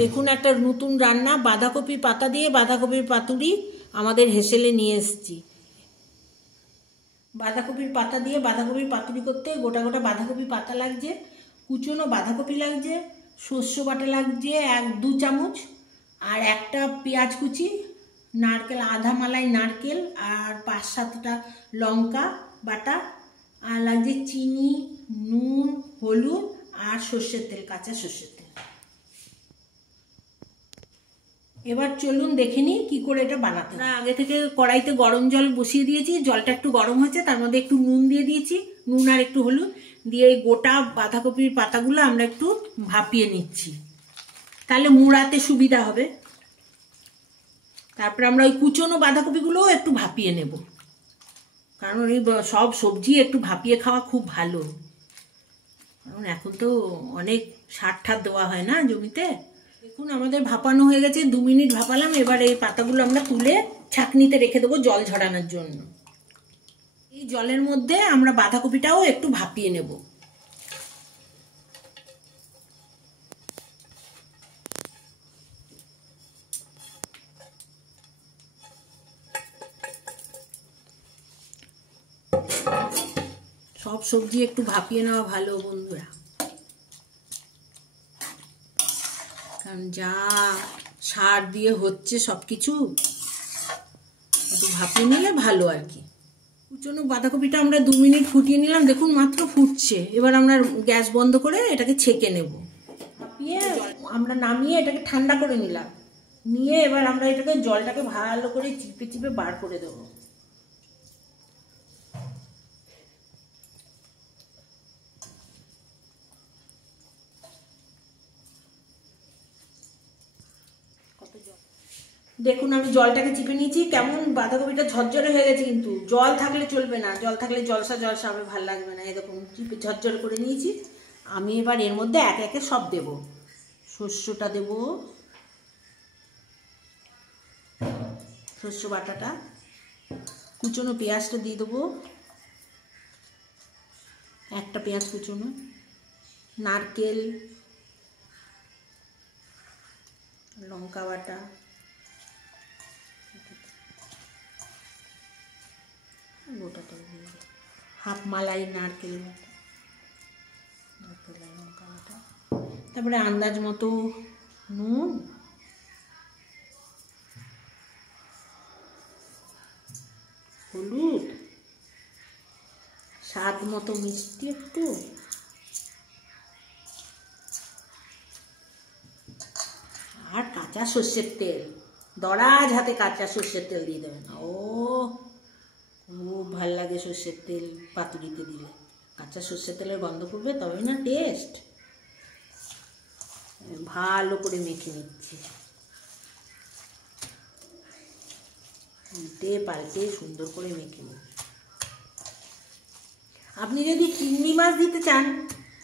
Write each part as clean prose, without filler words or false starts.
দেখুন একটা নতুন রান্না, বাঁধাকপি পাতা দিয়ে বাঁধাকপির পাতুরি আমাদের হেসেলে নিয়ে এসেছি। বাঁধাকপির পাতা দিয়ে বাঁধাকপির পাতুরি করতে গোটা গোটা বাঁধাকপি পাতা লাগছে, কুচনো বাঁধাকপি লাগছে, শস্য বাটা লাগছে 1-2 চামচ, আর একটা পেঁয়াজ কুচি, নারকেল আধা মালাই নারকেল, আর 5-7টা লঙ্কা বাটা, আর লাগছে চিনি, নুন, হলুদ আর সর্ষের তেল, কাঁচা সর্ষের তেল। এবার চলুন দেখে নিই কী করে এটা বানাতে। আমরা আগে থেকে কড়াইতে গরম জল বসিয়ে দিয়েছি, জলটা একটু গরম হয়েছে, তার মধ্যে একটু নুন দিয়ে দিয়েছি, নুন আর একটু হলুদ দিয়ে গোটা বাঁধাকপির পাতাগুলো আমরা একটু ভাপিয়ে নিচ্ছি, তাহলে মুড়াতে সুবিধা হবে। তারপরে আমরা ওই কুচনো বাঁধাকপিগুলোও একটু ভাপিয়ে নেব, কারণ এই সব সবজি একটু ভাপিয়ে খাওয়া খুব ভালো, কারণ এখন তো অনেক সার ঠার দেওয়া হয় না জমিতে। দেখুন আমাদের ভাপানো হয়ে গেছে, 2 মিনিট ভাপালাম। এবার এই পাতাগুলো আমরা তুলে ছাঁকনিতে রেখে দেবো জল ঝরানোর জন্য। এই জলের মধ্যে আমরা বাঁধাকপিটাও একটু ভাপিয়ে নেব। সব সবজি একটু ভাপিয়ে নেওয়া ভালো বন্ধুরা, কারণ যা সার দিয়ে হচ্ছে সব কিছু, একটু ভাপিয়ে নিলে ভালো আর কি। কুচনো বাঁধাকপিটা আমরা 2 মিনিট ফুটিয়ে নিলাম, দেখুন মাত্র ফুটছে। এবার আমরা গ্যাস বন্ধ করে এটাকে ছেঁকে নেব। ভাপিয়ে আমরা নামিয়ে এটাকে ঠান্ডা করে নিলাম, নিয়ে এবার আমরা এটাকে জলটাকে ভালো করে চিপে চিপে বার করে দেবো। দেখুন আমি জলটাকে চিপে নিয়েছি, কেমন বাঁধাকপিটা ঝরঝরে হয়ে গেছে, কিন্তু জল থাকলে চলবে না, জল থাকলে জলসা জলসা হবে, ভালো লাগবে না। এরকম চিপে ঝরঝরে করে নিয়েছি। আমি এবার এর মধ্যে একে একে সব দেব। শস্যটা দেব, শস্য বাটাটা, কুচনো পেঁয়াজটা দিয়ে দেবো, একটা পেঁয়াজ কুচনো, নারকেল, লঙ্কা বাটা, গোটাটা দিয়ে হাফ মালাই নারকেল বাটা, নারকেল লঙ্কা বাটা, তারপরে আন্দাজ মতো নুন, হলুদ, স্বাদ মতো মিষ্টি একটু, আর কাঁচা সর্ষের তেল, দরাজ হাতে কাঁচা সর্ষের তেল দিয়ে দেবেন। ও খুব ভাল লাগে সর্ষের তেল পাতুরিতে দিলে, কাঁচা সর্ষের তেলের গন্ধ করবে, তবেই না টেস্ট। ভালো করে মেখে নিচ্ছি, উল্টে পাল্টে সুন্দর করে মেখে নিচ্ছি। আপনি যদি চিংড়ি মাছ দিতে চান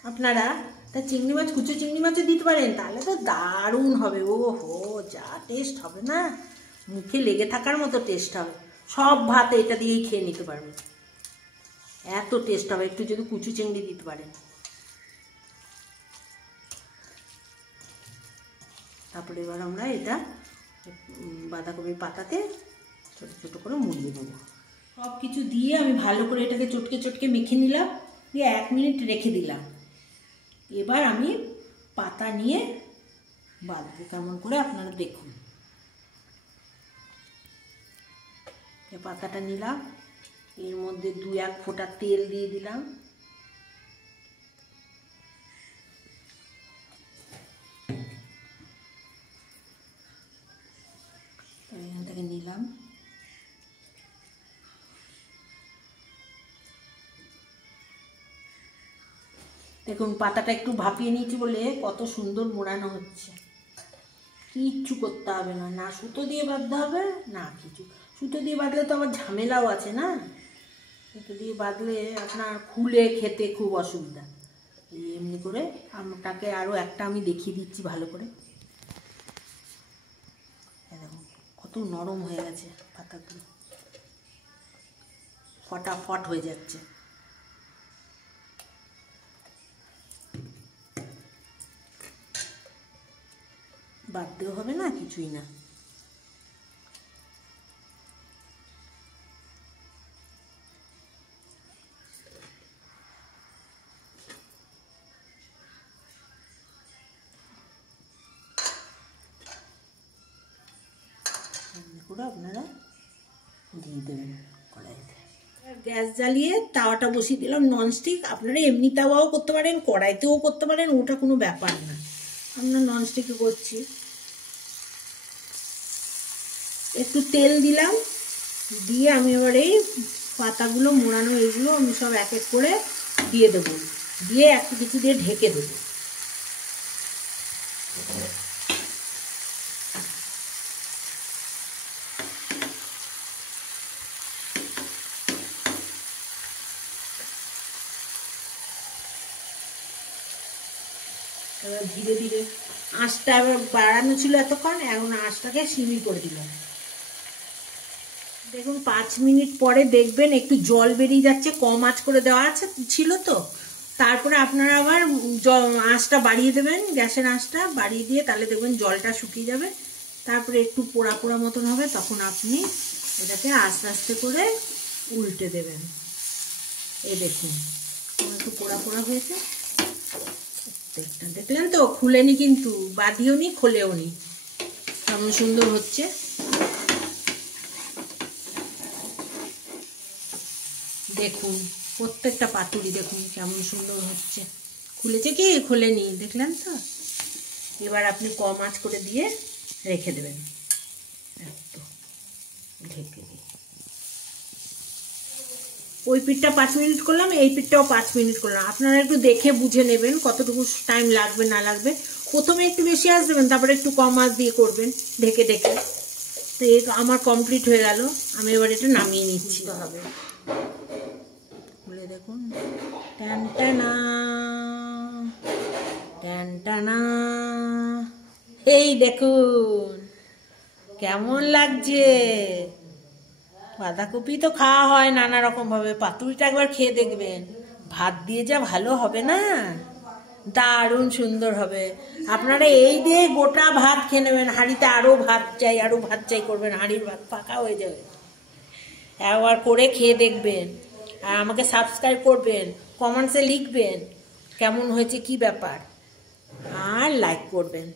আপনারা, তা চিংড়ি মাছ, কুচো চিংড়ি মাছও দিতে পারেন, তাহলে তো দারুণ হবে। ও হো, যা টেস্ট হবে না, মুখে লেগে থাকার মতো টেস্ট হবে। সব ভাত এটা দিয়েই খেয়ে নিতে পারবেন, এত টেস্ট হবে। একটু যদি কুচু চিংড়ি দিতে পারেন। তারপরে এবার আমরা এটা বাঁধাকপির পাতাতে ছোটো ছোটো করে মুড়িয়ে দেবো। সব কিছু দিয়ে আমি ভালো করে এটাকে চটকে চটকে মেখে নিলাম, দিয়ে 1 মিনিট রেখে দিলাম। এবার আমি পাতা নিয়ে বাঁধবো কেমন করে, আপনারা দেখুন। পাতাটা নিলাম, এর মধ্যে 2-1 ফোঁটা তেল দিয়ে দিলাম, এখান থেকে নিলাম, দেখুন পাতাটা একটু ভাপিয়ে নিয়েছি বলে কত সুন্দর মোড়ানো হচ্ছে। কিচ্ছু করতে হবে না, না সুতো দিয়ে বাঁধতে হবে না কিছু। সুতো দিয়ে বাঁধলে তো আবার ঝামেলাও আছে না, সুতো দিয়ে বাঁধলে আপনার খুলে খেতে খুব অসুবিধা। এমনি করে আমটাকে আরও একটা আমি দেখিয়ে দিচ্ছি ভালো করে। দেখুন কত নরম হয়ে গেছে পাতাগুলো, ফটাফট হয়ে যাচ্ছে। বাড়তেও হবে না, কিছুই না। করে আপনারা দিয়ে দেবেন কড়াইতে। গ্যাস জ্বালিয়ে তাওয়াটা বসিয়ে দিলাম ননস্টিক। আপনারা এমনি তাওয়াও করতে পারেন, কড়াইতেও করতে পারেন, ওটা কোনো ব্যাপার না। আমরা ননস্টিকে করছি। একটু তেল দিলাম, দিয়ে আমি এবার এই পাতাগুলো মোড়ানো এইগুলো আমি সব এক এক করে দিয়ে দেবো, দিয়ে একটু কিছু দিয়ে ঢেকে দেবো। এবার ধীরে ধীরে আঁচটা এবার বাড়ানো ছিল এতক্ষণ, এখন আঁচটাকে সিমি করে দিলাম। দেখুন 5 মিনিট পরে দেখবেন একটু জল বেরিয়ে যাচ্ছে, কম আঁচ করে দেওয়া আছে ছিল তো। তারপরে আপনারা আবার আঁচটা বাড়িয়ে দেবেন, গ্যাসের আঁচটা বাড়িয়ে দিয়ে, তাহলে দেখবেন জলটা শুকিয়ে যাবে। তারপরে একটু পোড়া পোড়া মতন হবে, তখন আপনি এটাকে আস্তে আস্তে করে উল্টে দেবেন। এই দেখুন একটু পোড়া পোড়া হয়েছে, দেখলেন তো? খুলেনি কিন্তু, বাঁধিও নি খোলেও নি, কেমন সুন্দর হচ্ছে। দেখুন প্রত্যেকটা পাতুরি দেখুন কেমন সুন্দর হচ্ছে। খুলেছে কি খোলেনি, দেখলেন তো? এবার আপনি কম আঁচ করে দিয়ে রেখে দেবেন, একটু ঢেকে দিয়ে। ওই পিঠটা 5 মিনিট করলাম, এই পিঠটাও 5 মিনিট করলাম। আপনারা একটু দেখে বুঝে নেবেন কতটুকু টাইম লাগবে না লাগবে। প্রথমে একটু বেশি আঁচ দেবেন, তারপরে একটু কম আঁচ দিয়ে করবেন ঢেকে ঢেকে। তো এই আমার কমপ্লিট হয়ে গেল, আমি এবার এটা নামিয়ে নিচ্ছি। হবে খুলে দেখুন, টান টানা টান টানা, এই দেখুন কেমন লাগছে। বাঁধাকপি তো খাওয়া হয় নানা রকম ভাবে, পাতুরিটা একবার খেয়ে দেখবেন, ভাত দিয়ে যা ভালো হবে না, দারুণ সুন্দর হবে। আপনারা এই দিয়ে গোটা ভাত খেয়ে নেবেন, হাঁড়িতে আরো ভাত চাই করবেন, হাঁড়ির ভাত ফাঁকা হয়ে যাবে। একবার করে খেয়ে দেখবেন, আর আমাকে সাবস্ক্রাইব করবেন, কমেন্টসে লিখবেন কেমন হয়েছে, কি ব্যাপার, আর লাইক করবেন।